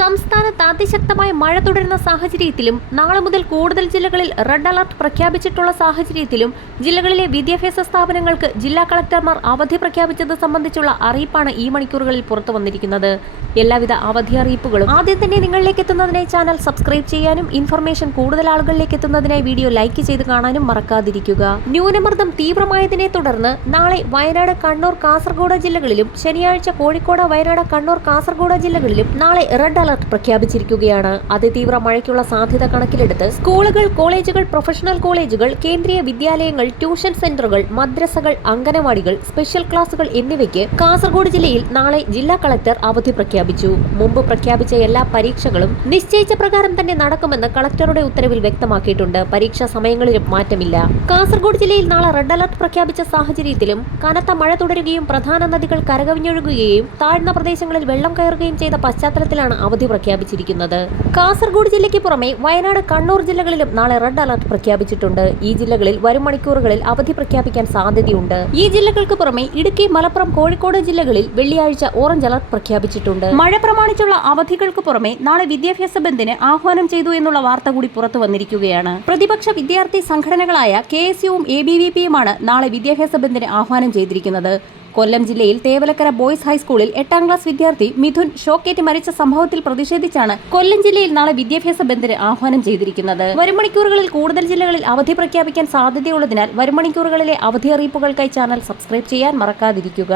സംസ്ഥാനത്ത് അതിശക്തമായ മഴ തുടരുന്ന സാഹചര്യത്തിലും നാളെ മുതൽ കൂടുതൽ ജില്ലകളിൽ റെഡ് അലർട്ട് പ്രഖ്യാപിച്ചിട്ടുള്ള സാഹചര്യത്തിലും ജില്ലകളിലെ വിദ്യാഭ്യാസ സ്ഥാപനങ്ങൾക്ക് ജില്ലാ കളക്ടർമാർ അവധി പ്രഖ്യാപിച്ചത് സംബന്ധിച്ചുള്ള അറിയിപ്പാണ് ഈ മണിക്കൂറുകളിൽ പുറത്തു വന്നിരിക്കുന്നത്. എല്ലാവിധ അവധി അറിയിപ്പുകളും ആദ്യം തന്നെ നിങ്ങളിലേക്ക് എത്തുന്നതിനായി ചാനൽ സബ്സ്ക്രൈബ് ചെയ്യാനും ഇൻഫർമേഷൻ കൂടുതൽ ആളുകളിലേക്ക് എത്തുന്നതിനായി വീഡിയോ ലൈക്ക് ചെയ്ത് കാണാനും മറക്കാതിരിക്കുക. ന്യൂനമർദ്ദം തീവ്രമായതിനെ തുടർന്ന് നാളെ വയനാട് കണ്ണൂർ കാസർഗോഡ് ജില്ലകളിലും ശനിയാഴ്ച കോഴിക്കോട് വയനാട് കണ്ണൂർ കാസർഗോഡ് ജില്ലകളിലും നാളെ റെഡ് അലർട്ട് പ്രഖ്യാപിച്ചിരിക്കുകയാണ്. അതിതീവ്ര മഴയ്ക്കുള്ള സാധ്യത കണക്കിലെടുത്ത് സ്കൂളുകൾ കോളേജുകൾ പ്രൊഫഷണൽ കോളേജുകൾ കേന്ദ്രീയ വിദ്യാലയങ്ങൾ ട്യൂഷൻ സെന്ററുകൾ മദ്രസകൾ അംഗനവാടികൾ സ്പെഷ്യൽ ക്ലാസുകൾ എന്നിവയ്ക്ക് കാസർഗോഡ് ജില്ലയിൽ നാളെ ജില്ലാ കളക്ടർ അവധി പ്രഖ്യാപിച്ചു. മുമ്പ് പ്രഖ്യാപിച്ച എല്ലാ പരീക്ഷകളും നിശ്ചയിച്ച പ്രകാരം തന്നെ നടക്കുമെന്ന് കളക്ടറുടെ ഉത്തരവിൽ വ്യക്തമാക്കിയിട്ടുണ്ട്. പരീക്ഷാ സമയങ്ങളിലും മാറ്റമില്ല. കാസർഗോഡ് ജില്ലയിൽ നാളെ റെഡ് അലർട്ട് പ്രഖ്യാപിച്ച സാഹചര്യത്തിലും കനത്ത മഴ തുടരുകയും പ്രധാന നദികൾ കരകവിഞ്ഞൊഴുകുകയും താഴ്ന്ന പ്രദേശങ്ങളിൽ വെള്ളം കയറുകയും ചെയ്ത പശ്ചാത്തലത്തിലാണ് അവധി പ്രഖ്യാപിച്ചിരിക്കുന്നത്. കാസർഗോഡ് ജില്ലയ്ക്ക് പുറമെ വയനാട് കണ്ണൂർ ജില്ലകളിലും നാളെ റെഡ് അലർട്ട് പ്രഖ്യാപിച്ചിട്ടുണ്ട്. ഈ ജില്ലകളിൽ വരും മണിക്കൂറുകളിൽ അവധി പ്രഖ്യാപിക്കാൻ സാധ്യതയുണ്ട്. ഈ ജില്ലകൾക്ക് പുറമെ ഇടുക്കി മലപ്പുറം കോഴിക്കോട് ജില്ലകളിൽ വെള്ളിയാഴ്ച ഓറഞ്ച് അലർട്ട് പ്രഖ്യാപിച്ചിട്ടുണ്ട്. മഴ പ്രമാണിച്ചുള്ള അവധികൾക്ക് പുറമെ നാളെ വിദ്യാഭ്യാസ ബന്ദിന് ആഹ്വാനം ചെയ്തു എന്നുള്ള വാർത്ത കൂടി പുറത്തു വന്നിരിക്കുകയാണ്. പ്രതിപക്ഷ വിദ്യാർത്ഥി സംഘടനകളായ കെ എസ് യുവും എ ബി വി പിയുമാണ് നാളെ വിദ്യാഭ്യാസ ബന്ദിന് ആഹ്വാനം ചെയ്തിരിക്കുന്നത്. കൊല്ലം ജില്ലയിൽ തേവലക്കര ബോയ്സ് ഹൈസ്കൂളിൽ എട്ടാം ക്ലാസ് വിദ്യാർത്ഥി മിഥുൻ ഷോക്കേറ്റ് മരിച്ച സംഭവത്തിൽ പ്രതിഷേധിച്ചാണ് കൊല്ലം ജില്ലയിൽ നാളെ വിദ്യാഭ്യാസ ബന്ദിന് ആഹ്വാനം ചെയ്തിരിക്കുന്നത്. വരും മണിക്കൂറുകളിൽ കൂടുതൽ ജില്ലകളിൽ അവധി പ്രഖ്യാപിക്കാൻ സാധ്യതയുള്ളതിനാൽ വരും മണിക്കൂറുകളിലെ അവധി അറിയിപ്പുകൾക്കായി ചാനൽ സബ്സ്ക്രൈബ് ചെയ്യാൻ മറക്കാതിരിക്കുക.